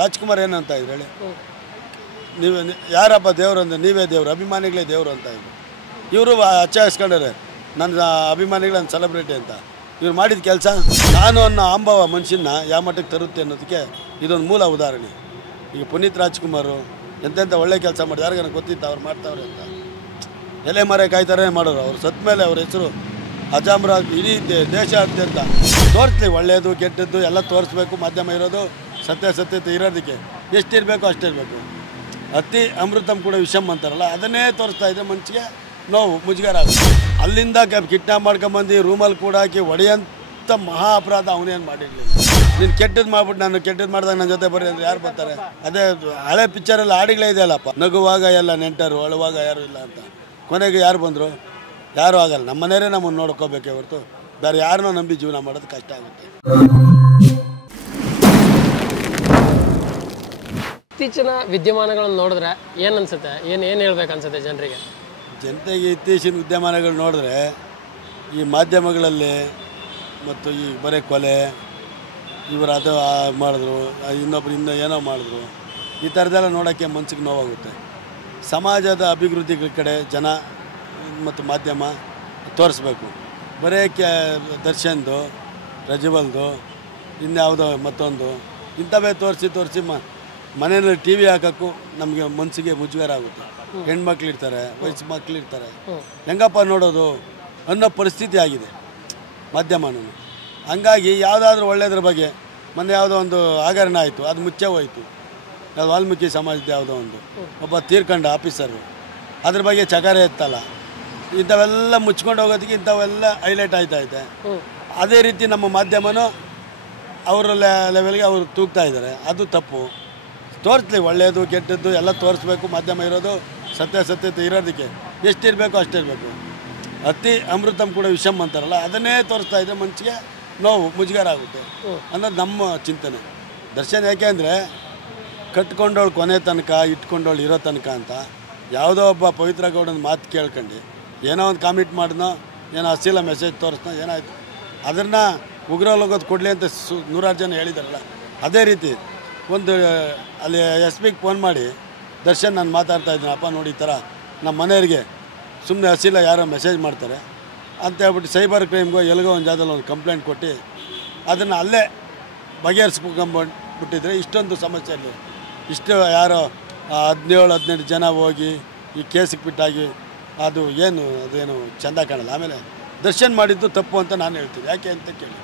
ರಾಜ್ಕುಮಾರ್ ಏನಂತ ಇದ್ರು ಹೇಳಿ, ನೀವು ಯಾರಪ್ಪ ದೇವರು ಅಂದರೆ ನೀವೇ ದೇವರು, ಅಭಿಮಾನಿಗಳೇ ದೇವರು ಅಂತ ಇದ್ರು. ಇವರು ಅಚ್ಚಾಯಿಸ್ಕೊಂಡ್ರೆ ನನ್ನ ಅಭಿಮಾನಿಗಳು ನನ್ನ ಸೆಲೆಬ್ರಿಟಿ ಅಂತ. ಇವ್ರು ಮಾಡಿದ ಕೆಲಸ ನಾನು ಅನ್ನೋ ಅಂಬವ ಮನುಷ್ಯನ ಯಾವ ಮಟ್ಟಕ್ಕೆ ತರುತ್ತೆ ಅನ್ನೋದಕ್ಕೆ ಇದೊಂದು ಮೂಲ ಉದಾಹರಣೆ. ಈಗ ಪುನೀತ್ ರಾಜ್ಕುಮಾರು ಎಂತೆಂಥ ಒಳ್ಳೆ ಕೆಲಸ ಮಾಡಿ ಯಾರಿಗಾನ ಗೊತ್ತಿತ್ತು ಅವ್ರು ಮಾಡ್ತಾವ್ರೆ ಅಂತ. ಎಲೆ ಮರೆ ಕಾಯ್ತಾರೆ ಮಾಡೋರು. ಅವ್ರು ಸತ್ತ ಮೇಲೆ ಅವ್ರ ಹೆಸರು ಅಜಾಮ್ರ ಇಡೀ ದೇಶಾದ್ಯಂತ ತೋರಿಸ್ಲಿ. ಒಳ್ಳೆಯದು ಕೆಟ್ಟದ್ದು ಎಲ್ಲ ತೋರಿಸ್ಬೇಕು. ಮಾಧ್ಯಮ ಇರೋದು ಸತ್ಯತೆ ಇರೋದಕ್ಕೆ ಎಷ್ಟಿರಬೇಕು ಅಷ್ಟಿರಬೇಕು. ಅತಿ ಅಮೃತಮ್ ಕೂಡ ವಿಷಮ್ ಅಂತಾರಲ್ಲ, ಅದನ್ನೇ ತೋರಿಸ್ತಾ ಇದ್ದರೆ ಮನಸ್ಸಿಗೆ ನೋವು, ಮುಜುಗರ ಆಗುತ್ತೆ. ಅಲ್ಲಿಂದ ಕಿಡ್ನಾಪ್ ಮಾಡ್ಕೊಂಬಂದು ರೂಮಲ್ಲಿ ಕೂಡ ಹಾಕಿ ಹೊಡೆಯೋಂಥ ಮಹಾ ಅಪರಾಧ ಅವನೇನು ಮಾಡಿರಲಿಲ್ಲ. ನೀನು ಕೆಟ್ಟದ್ದು ಮಾಡ್ಬಿಟ್ಟು ನಾನು ಕೆಟ್ಟದ್ದು ಮಾಡಿದಾಗ ನನ್ನ ಜೊತೆ ಬರ್ರಿ ಅಂದರೆ ಯಾರು ಬರ್ತಾರೆ? ಅದೇ ಹಳೆ ಪಿಕ್ಚರಲ್ಲಿ ಹಾಡಿಗಳೇ ಇದೆಯಲ್ಲಪ್ಪ, ನಗುವಾಗ ಎಲ್ಲ ನೆಂಟರು, ಅಳುವಾಗ ಯಾರೂ ಇಲ್ಲ ಅಂತ. ಕೊನೆಗೆ ಯಾರು ಬಂದರು? ಯಾರೂ ಆಗಲ್ಲ. ನಮ್ಮ ಮನೆಯವರೇ ನಮ್ಮನ್ನು ನೋಡ್ಕೋಬೇಕೇ ಹೊರತು ಬೇರೆ ಯಾರನ್ನೋ ನಂಬಿ ಜೀವನ ಮಾಡೋದು ಕಷ್ಟ ಆಗುತ್ತೆ. ಇತ್ತೀಚಿನ ವಿದ್ಯಮಾನಗಳನ್ನು ನೋಡಿದ್ರೆ ಏನು ಅನ್ಸುತ್ತೆ? ಏನು ಹೇಳ್ಬೇಕು ಅನ್ಸುತ್ತೆ ಜನರಿಗೆ? ಜನತೆಗೆ ಇತ್ತೀಚಿನ ವಿದ್ಯಮಾನಗಳು ನೋಡಿದ್ರೆ ಈ ಮಾಧ್ಯಮಗಳಲ್ಲಿ ಮತ್ತು ಈ ಬರೀ ಕೊಲೆ, ಇವರು ಅದು ಮಾಡಿದ್ರು, ಇನ್ನೊಬ್ರು ಇನ್ನೂ ಏನೋ ಮಾಡಿದ್ರು, ಈ ಥರದ್ದೆಲ್ಲ ನೋಡೋಕ್ಕೆ ಮನಸ್ಸಿಗೆ ನೋವಾಗುತ್ತೆ. ಸಮಾಜದ ಅಭಿವೃದ್ಧಿಗಳ ಕಡೆ ಜನ ಮತ್ತು ಮಾಧ್ಯಮ ತೋರಿಸ್ಬೇಕು. ಬರೀ ದರ್ಶನ್ದು, ಪ್ರಜ್ವಲ್ದು, ಇನ್ಯಾವುದೋ ಮತ್ತೊಂದು ಇಂಥವೇ ತೋರಿಸಿ ಮನೆಯಲ್ಲಿ ಟಿ ವಿ ಹಾಕೋಕ್ಕೂ ನಮಗೆ ಮನಸ್ಸಿಗೆ ಮುಜುಗರ ಆಗುತ್ತೆ. ಹೆಣ್ಮಕ್ಳಿರ್ತಾರೆ, ವಯಸ್ಸು ಮಕ್ಕಳಿರ್ತಾರೆ, ಹೆಂಗಪ್ಪ ನೋಡೋದು ಅನ್ನೋ ಪರಿಸ್ಥಿತಿ ಆಗಿದೆ ಮಾಧ್ಯಮನೂ. ಹಂಗಾಗಿ ಯಾವುದಾದ್ರೂ ಒಳ್ಳೆಯದ್ರ ಬಗ್ಗೆ ಮೊನ್ನೆ ಯಾವುದೋ ಒಂದು ಹಗರಣ ಆಯಿತು, ಅದು ಮುಚ್ಚೆ ಹೋಯಿತು. ಅದು ವಾಲ್ಮೀಕಿ ಸಮಾಜದ ಯಾವುದೋ ಒಬ್ಬ ತೀರ್ಕೊಂಡ ಆಫೀಸರು, ಅದ್ರ ಬಗ್ಗೆ ಚಕಾರ ಎತ್ತಲ್ಲ. ಇಂಥವೆಲ್ಲ ಮುಚ್ಕೊಂಡು ಹೋಗೋದಕ್ಕೆ ಇಂಥವೆಲ್ಲ ಹೈಲೈಟ್ ಆಯ್ತೈತೆ. ಅದೇ ರೀತಿ ನಮ್ಮ ಮಾಧ್ಯಮನೂ ಅವರ ಲೆವೆಲ್ಗೆ ಅವರು ತೂಗ್ತಾ ಇದ್ದಾರೆ. ಅದು ತಪ್ಪು. ತೋರಿಸ್ಲಿ. ಒಳ್ಳೆಯದು ಕೆಟ್ಟದ್ದು ಎಲ್ಲ ತೋರಿಸ್ಬೇಕು. ಮಾಧ್ಯಮ ಇರೋದು ಸತ್ಯತೆ ಇರೋದಕ್ಕೆ ಎಷ್ಟಿರಬೇಕು ಅಷ್ಟಿರಬೇಕು. ಅತಿ ಅಮೃತಮ್ ಕೂಡ ವಿಷಮ್ ಅಂತಾರಲ್ಲ, ಅದನ್ನೇ ತೋರಿಸ್ತಾ ಇದ್ದರೆ ಮನಸ್ಸಿಗೆ ನೋವು, ಮುಜುಗರ ಆಗುತ್ತೆ ಅನ್ನೋದು ನಮ್ಮ ಚಿಂತನೆ. ದರ್ಶನ್ ಯಾಕೆ ಅಂದರೆ ಕಟ್ಕೊಂಡವಳು ಕೊನೆ ತನಕ, ಇಟ್ಕೊಂಡವಳು ಇರೋ ತನಕ ಅಂತ ಯಾವುದೋ ಒಬ್ಬ ಪವಿತ್ರ ಗೌಡನ ಮಾತು ಕೇಳ್ಕೊಂಡು ಏನೋ ಒಂದು ಕಾಮೆಂಟ್ ಮಾಡಿದ್ನೋ, ಏನೋ ಅಶ್ಲೀಲ ಮೆಸೇಜ್ ತೋರಿಸ್ನೋ, ಏನಾಯಿತು ಅದನ್ನು ಉಗ್ರಲೋಗೋದು ಕೊಡಲಿ ಅಂತ ನೂರಾರು ಜನ ಹೇಳಿದಾರಲ್ಲ. ಅದೇ ರೀತಿ ಒಂದು ಅಲ್ಲಿ SP ಫೋನ್ ಮಾಡಿ, ದರ್ಶನ್ ನಾನು ಮಾತಾಡ್ತಾ ಇದ್ದೀನಿ ಅಪ್ಪ, ನೋಡಿ ಈ ಥರ ನಮ್ಮ ಮನೆಯವರಿಗೆ ಸುಮ್ಮನೆ ಅಶ್ಲೀಲ ಯಾರೋ ಮೆಸೇಜ್ ಮಾಡ್ತಾರೆ ಅಂತ ಹೇಳ್ಬಿಟ್ಟು ಸೈಬರ್ ಕ್ರೈಮ್ಗೋ ಎಲ್ಲಿಗೋ ಒಂದು ಜಾಗದಲ್ಲಿ ಒಂದು ಕಂಪ್ಲೇಂಟ್ ಕೊಟ್ಟು ಅದನ್ನು ಅಲ್ಲೇ ಬಗೆಹರಿಸ್ಕೊಂಡ್ಬಿಟ್ಟಿದ್ರೆ ಇಷ್ಟೊಂದು ಸಮಸ್ಯೆ ಇಲ್ಲ. ಇಷ್ಟು ಯಾರೋ 17-18 ಜನ ಹೋಗಿ ಈ ಕೇಸಿಗೆ ಬಿಟ್ಟಾಗಿ ಅದೇನು ಚೆಂದ ಕಾಣಲ್ಲ. ಆಮೇಲೆ ದರ್ಶನ್ ಮಾಡಿದ್ದು ತಪ್ಪು ಅಂತ ನಾನು ಹೇಳ್ತೀನಿ. ಯಾಕೆ ಅಂತ ಕೇಳಿ,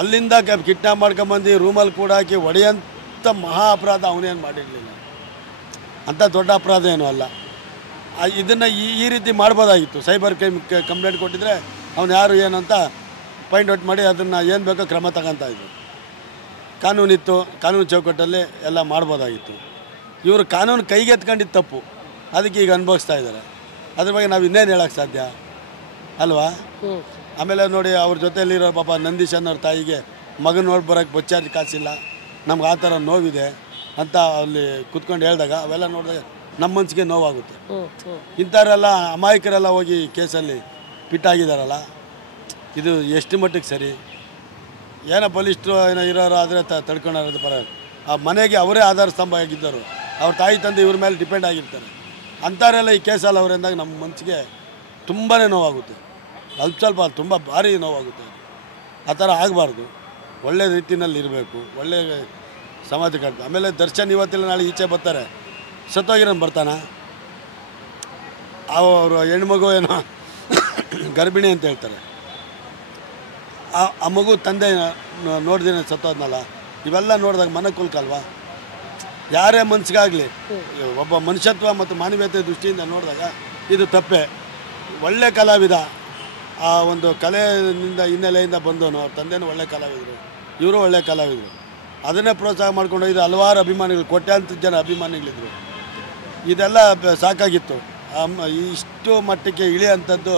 ಅಲ್ಲಿಂದ ಕಿಡ್ನಾಪ್ ಮಾಡ್ಕೊಂಬಂದು ರೂಮಲ್ಲಿ ಕೂಡ ಹಾಕಿ ಹೊಡೆಯೋಂಥ ಮಹಾ ಅಪರಾಧ ಅವನೇನು ಮಾಡಿರಲಿಲ್ಲ. ಅಂಥ ದೊಡ್ಡ ಅಪರಾಧ ಏನೂ ಅಲ್ಲ. ಇದನ್ನು ಈ ರೀತಿ ಮಾಡ್ಬೋದಾಗಿತ್ತು. ಸೈಬರ್ ಕ್ರೈಮ್ ಕಂಪ್ಲೇಂಟ್ ಕೊಟ್ಟಿದ್ರೆ ಅವನು ಯಾರು ಏನು ಅಂತ ಫೈಂಡ್ ಔಟ್ ಮಾಡಿ ಅದನ್ನು ಏನು ಬೇಕೋ ಕ್ರಮ ತಗೊತಾ ಇದ್ರು. ಕಾನೂನಿತ್ತು, ಕಾನೂನು ಚೌಕಟ್ಟಲ್ಲಿ ಎಲ್ಲ ಮಾಡ್ಬೋದಾಗಿತ್ತು. ಇವರು ಕಾನೂನು ಕೈಗೆತ್ಕೊಂಡಿದ್ದು ತಪ್ಪು, ಅದಕ್ಕೆ ಈಗ ಅನುಭವಿಸ್ತಾ ಇದ್ದಾರೆ. ಅದ್ರ ಬಗ್ಗೆ ನಾವು ಇನ್ನೇನು ಹೇಳೋಕ್ಕೆ ಸಾಧ್ಯ ಅಲ್ವಾ? ಆಮೇಲೆ ನೋಡಿ, ಅವ್ರ ಜೊತೆಯಲ್ಲಿರೋ ಪಾಪ ನಂದೀಶ್ ಅನ್ನೋರ ತಾಯಿಗೆ ಮಗನ ನೋಡಿ ಬರೋಕ್ಕೆ ಬಚ್ಚಾರ್ಜ್ ಕಾಸಿಲ್ಲ, ನಮ್ಗೆ ಆ ಥರ ನೋವಿದೆ ಅಂತ ಅಲ್ಲಿ ಕೂತ್ಕೊಂಡು ಹೇಳಿದಾಗ ಅವೆಲ್ಲ ನೋಡಿದಾಗ ನಮ್ಮ ಮನಸ್ಸಿಗೆ ನೋವಾಗುತ್ತೆ. ಇಂಥವರೆಲ್ಲ ಅಮಾಯಕರೆಲ್ಲ ಹೋಗಿ ಕೇಸಲ್ಲಿ ಪಿಟ್ಟಾಗಿದ್ದಾರಲ್ಲ, ಇದು ಎಷ್ಟು ಮಟ್ಟಿಗೆ ಸರಿ? ಏನೋ ಬಲಿಷ್ಠರು ಏನೋ ಇರೋರು ಆದರೆ ತಡ್ಕೊಳ್ಳೋದು ಪರವಾಗಿಲ್ಲ. ಆ ಮನೆಗೆ ಅವರೇ ಆಧಾರ ಸ್ತಂಭ ಆಗಿದ್ದರು. ಅವ್ರ ತಾಯಿ ತಂದೆ ಇವ್ರ ಮೇಲೆ ಡಿಪೆಂಡ್ ಆಗಿರ್ತಾರೆ. ಅಂಥವರೆಲ್ಲ ಈ ಕೇಸಲ್ಲಿ ಅವರಿಂದಾಗ ನಮ್ಮ ಮನಸ್ಸಿಗೆ ತುಂಬಾ ನೋವಾಗುತ್ತೆ. ಸ್ವಲ್ಪ ತುಂಬ ಭಾರಿ ನೋವಾಗುತ್ತೆ. ಆ ಥರ ಆಗಬಾರ್ದು. ಒಳ್ಳೆ ರೀತಿಯಲ್ಲಿ ಇರಬೇಕು, ಒಳ್ಳೆಯ ಸಮಾಜಕ್ಕೆ. ಆಮೇಲೆ ದರ್ಶನ್ ಇವತ್ತಿಲ್ಲ ನಾಳೆ ಈಚೆ ಬರ್ತಾರೆ, ಸತ್ತೋಗಿರೋನು ಬರ್ತಾನ? ಅವರು ಹೆಣ್ಮಗು ಏನೋ ಗರ್ಭಿಣಿ ಅಂತ ಹೇಳ್ತಾರೆ, ಆ ಮಗು ತಂದೆ ನೋಡ್ದೇನೆ ಸತ್ತೋದ್ನಲ್ಲ. ಇವೆಲ್ಲ ನೋಡಿದಾಗ ಮನ ಕುಲ್ಕಲ್ವಾ? ಯಾರೇ ಮನಸ್ಸಿಗಾಗಲಿ ಒಬ್ಬ ಮನುಷ್ಯತ್ವ ಮತ್ತು ಮಾನವೀಯತೆ ದೃಷ್ಟಿಯಿಂದ ನೋಡಿದಾಗ ಇದು ತಪ್ಪೆ. ಒಳ್ಳೆ ಕಲಾವಿದ, ಆ ಒಂದು ಕಲೆಯಿಂದ ಹಿನ್ನೆಲೆಯಿಂದ ಬಂದವನು. ಅವ್ರ ತಂದೆನೂ ಒಳ್ಳೆ ಕಲಾವಿದರು, ಇವರು ಒಳ್ಳೆ ಕಲಾವಿದರು. ಅದನ್ನೇ ಪ್ರೋತ್ಸಾಹ ಮಾಡ್ಕೊಂಡು ಇದು ಹಲವಾರು ಅಭಿಮಾನಿಗಳು, ಕೋಟ್ಯಾಂತರ ಜನ ಅಭಿಮಾನಿಗಳಿದ್ರು. ಇದೆಲ್ಲ ಸಾಕಾಗಿತ್ತು. ಇಷ್ಟು ಮಟ್ಟಕ್ಕೆ ಇಳಿಯೋಂಥದ್ದು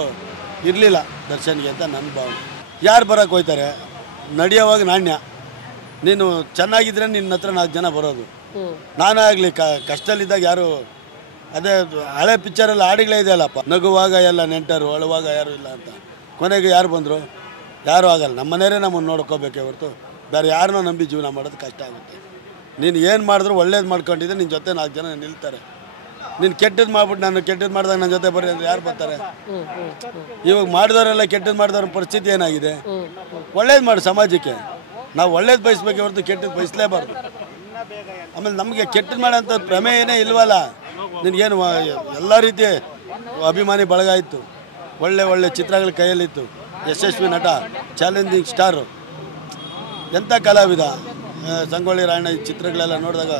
ಇರಲಿಲ್ಲ ದರ್ಶನ್ಗೆ ಅಂತ ನನ್ನ ಭಾವನೆ. ಯಾರು ಬರೋಕ್ಕೆ ಹೋಗ್ತಾರೆ? ನಡೆಯೋವಾಗ ನಾಣ್ಯ. ನೀನು ಚೆನ್ನಾಗಿದ್ರೆ ನಿನ್ನ ಹತ್ರ 4 ಜನ ಬರೋದು. ನಾನೇ ಆಗಲಿ ಕಷ್ಟದಲ್ಲಿದ್ದಾಗ ಯಾರು, ಅದೇ ಹಳೆ ಪಿಕ್ಚರಲ್ಲಿ ಹಾಡಿಗಳೇ ಇದೆಯಲ್ಲಪ್ಪ, ನಗುವಾಗ ಎಲ್ಲ ನೆಂಟರು, ಅಳುವಾಗ ಯಾರೂ ಇಲ್ಲ ಅಂತ. ಕೊನೆಗೆ ಯಾರು ಬಂದರು? ಯಾರೂ ಆಗಲ್ಲ. ನಮ್ಮ ಮನೆಯವರೇ ನಮ್ಮನ್ನು ನೋಡ್ಕೋಬೇಕೇ ಹೊರತು ಬೇರೆ ಯಾರನ್ನೋ ನಂಬಿ ಜೀವನ ಮಾಡೋದು ಕಷ್ಟ ಆಗುತ್ತೆ. ನೀನು ಏನು ಮಾಡಿದ್ರು ಒಳ್ಳೇದು ಮಾಡ್ಕೊಂಡಿದ್ದೆ ನಿನ್ನ ಜೊತೆ 4 ಜನ ನಿಲ್ತಾರೆ. ನೀನು ಕೆಟ್ಟದ್ದು ಮಾಡ್ಬಿಟ್ಟು ನಾನು ಕೆಟ್ಟದ್ದು ಮಾಡಿದಾಗ ನನ್ನ ಜೊತೆ ಬರ್ರಿ ಅಂದರೆ ಯಾರು ಬರ್ತಾರೆ? ಇವಾಗ ಮಾಡಿದವರೆಲ್ಲ ಕೆಟ್ಟದ್ದು ಮಾಡಿದವ್ರ ಪರಿಸ್ಥಿತಿ ಏನಾಗಿದೆ? ಒಳ್ಳೇದು ಮಾಡು ಸಮಾಜಕ್ಕೆ. ನಾವು ಒಳ್ಳೇದು ಬಯಸ್ಬೇಕೆ ಹೊರತು ಕೆಟ್ಟದ್ದು ಬಯಸಲೇಬಾರ್ದು. ಆಮೇಲೆ ನಮಗೆ ಕೆಟ್ಟದ್ದು ಮಾಡೋಂಥ ಪ್ರಮೇಯನೇ ಇಲ್ವಲ್ಲ. ನಿನಗೇನು ಎಲ್ಲ ರೀತಿಯ ಅಭಿಮಾನಿ ಬಳಗ ಇತ್ತು, ಒಳ್ಳೆ ಚಿತ್ರಗಳ ಕೈಯಲ್ಲಿತ್ತು, ಯಶಸ್ವಿ ನಟ, ಚಾಲೆಂಜಿಂಗ್ ಸ್ಟಾರು, ಎಂಥ ಕಲಾವಿದ. ಸಂಗೊಳ್ಳಿ ರಾಯಣ್ಣ ಈ ಚಿತ್ರಗಳೆಲ್ಲ ನೋಡಿದಾಗ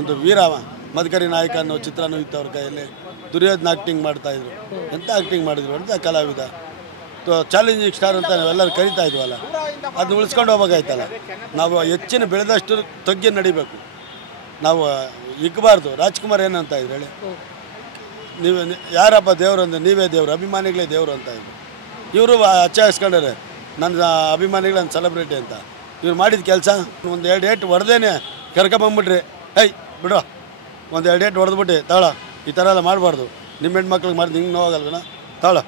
ಒಂದು ವೀರವ ಮದಕರಿ ನಾಯಕ ಅನ್ನೋ ಚಿತ್ರನೂ ಇತ್ತು ಅವ್ರ ಕೈಯಲ್ಲಿ. ದುರ್ಯೋಧನ ಆ್ಯಕ್ಟಿಂಗ್ ಮಾಡ್ತಾಯಿದ್ರು, ಎಂಥ ಆ್ಯಕ್ಟಿಂಗ್ ಮಾಡಿದ್ರು, ಎಂಥ ಕಲಾವಿದ. ಚಾಲೆಂಜಿಂಗ್ ಸ್ಟಾರ್ ಅಂತ ನಾವೆಲ್ಲರೂ ಕರಿತಾ ಇದ್ವಲ್ಲ, ಅದನ್ನ ಉಳಿಸ್ಕೊಂಡು ಹೋಗ್ಬೇಕಾಯ್ತಲ್ಲ. ನಾವು ಹೆಚ್ಚಿನ ಬೆಳೆದಷ್ಟು ತಗ್ಗಿ ನಡಿಬೇಕು, ನಾವು ಇಕ್ಕಬಾರ್ದು. ರಾಜ್ಕುಮಾರ್ ಏನಂತ ಇದ್ರು ಹೇಳಿ, ನೀವು ಯಾರಪ್ಪ ದೇವರು ಅಂದರೆ ನೀವೇ ದೇವರು, ಅಭಿಮಾನಿಗಳೇ ದೇವರು ಅಂತ ಇದ್ರು. ಇವರು ಹಚ್ಚಾಯಿಸ್ಕೊಂಡ್ರೆ ನನ್ನ ಅಭಿಮಾನಿಗಳು ನನ್ನ ಸೆಲೆಬ್ರಿಟಿ ಅಂತ. ಇವ್ರು ಮಾಡಿದ ಕೆಲಸ ಒಂದು 2 ಏಟು ಹೊಡೆದೇನೆ ಕರ್ಕೊಂಬಂದ್ಬಿಟ್ರಿ, ಬಿಡು, ಒಂದು 2 ಏಟು ಹೊಡೆದ್ಬಿಟ್ಟು ತಾಳ, ಈ ಥರ ಎಲ್ಲ ಮಾಡಬಾರ್ದು, ನಿಮ್ಮ ಹೆಣ್ಮಕ್ಳಿಗೆ ಮಾಡಿದ್ದು ಹಿಂಗೆ ನೋವಾಗಲ್ವನ ತಾಳ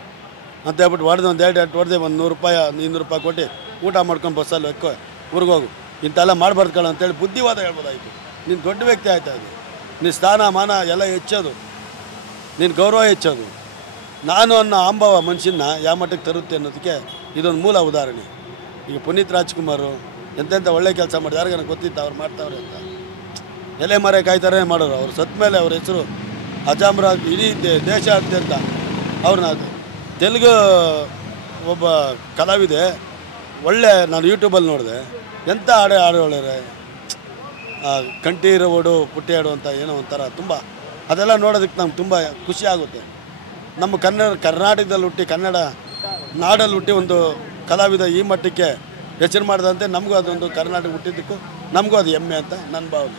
ಅಂತ ಹೇಳ್ಬಿಟ್ಟು ಹೊಡೆದು ಒಂದು 2 ಏಟು ಹೊಡೆದೆ, ಒಂದು 100 ರೂಪಾಯಿ 200 ರೂಪಾಯಿ ಕೊಟ್ಟು ಊಟ ಮಾಡ್ಕೊಂಡು ಬಸ್ಸಲ್ಲಿ ಎಕ್ಕೋ ಊರಿಗೋಗು, ಇಂಥೆಲ್ಲ ಮಾಡಬಾರ್ದು ಕಣ ಅಂತೇಳಿ ಬುದ್ಧಿವಾದ ಹೇಳ್ಬೋದಾಯಿತು. ನೀನು ದೊಡ್ಡ ವ್ಯಕ್ತಿ ಆಯ್ತಾ ಇದು, ನಿನ್ನ ಸ್ಥಾನ ಮಾನ ಎಲ್ಲ ಹೆಚ್ಚೋದು, ನಿನ್ನ ಗೌರವ ಹೆಚ್ಚೋದು. ನಾನು ಅನ್ನೋ ಅಂಬವ ಮನುಷ್ಯನ ಯಾವ ಮಟ್ಟಕ್ಕೆ ತರುತ್ತೆ ಅನ್ನೋದಕ್ಕೆ ಇದೊಂದು ಮೂಲ ಉದಾಹರಣೆ. ಈಗ ಪುನೀತ್ ರಾಜ್ಕುಮಾರು ಎಂತೆಂಥ ಒಳ್ಳೆ ಕೆಲಸ ಮಾಡಿ ಯಾರಿಗಾನ ಗೊತ್ತಿತ್ತು ಅವ್ರು ಮಾಡ್ತಾವ್ರೆ ಅಂತ. ಎಲೆ ಮರೆ ಕಾಯ್ತಾರೆ ಮಾಡೋರು. ಅವ್ರು ಸತ್ತ ಮೇಲೆ ಅವ್ರ ಹೆಸರು ಅಜಾಮ್ರ ಇಡೀ ದೇಶಾದ್ಯಂತ ಅವ್ರನ್ನ. ತೆಲುಗು ಒಬ್ಬ ಕಲಾವಿದೆ ಒಳ್ಳೆ, ನಾನು ಯೂಟ್ಯೂಬಲ್ಲಿ ನೋಡಿದೆ, ಎಂಥ ಹಾಡೋಳ್ರೆ, ಕಂಠಿ ಇರೋ ಓಡು ಪುಟ್ಟಿ ಹಾಡು ಅಂತ ಏನೋ ಒಂಥರ ತುಂಬ. ಅದೆಲ್ಲ ನೋಡೋದಕ್ಕೆ ನಮ್ಗೆ ತುಂಬ ಖುಷಿ ಆಗುತ್ತೆ. ನಮ್ಮ ಕರ್ನಾಟಕದಲ್ಲಿ ಹುಟ್ಟಿ, ಕನ್ನಡ ನಾಡಲ್ಲಿ ಹುಟ್ಟಿ ಒಂದು ಕಲಾವಿದ ಈ ಮಟ್ಟಕ್ಕೆ ಹೆಸರು ಮಾಡಿದಂತೆ ನಮಗೂ ಅದೊಂದು ಕರ್ನಾಟಕ ಹುಟ್ಟಿದ್ದಕ್ಕೂ ನಮಗೂ ಅದು ಹೆಮ್ಮೆ ಅಂತ ನನ್ನ ಭಾವನೆ.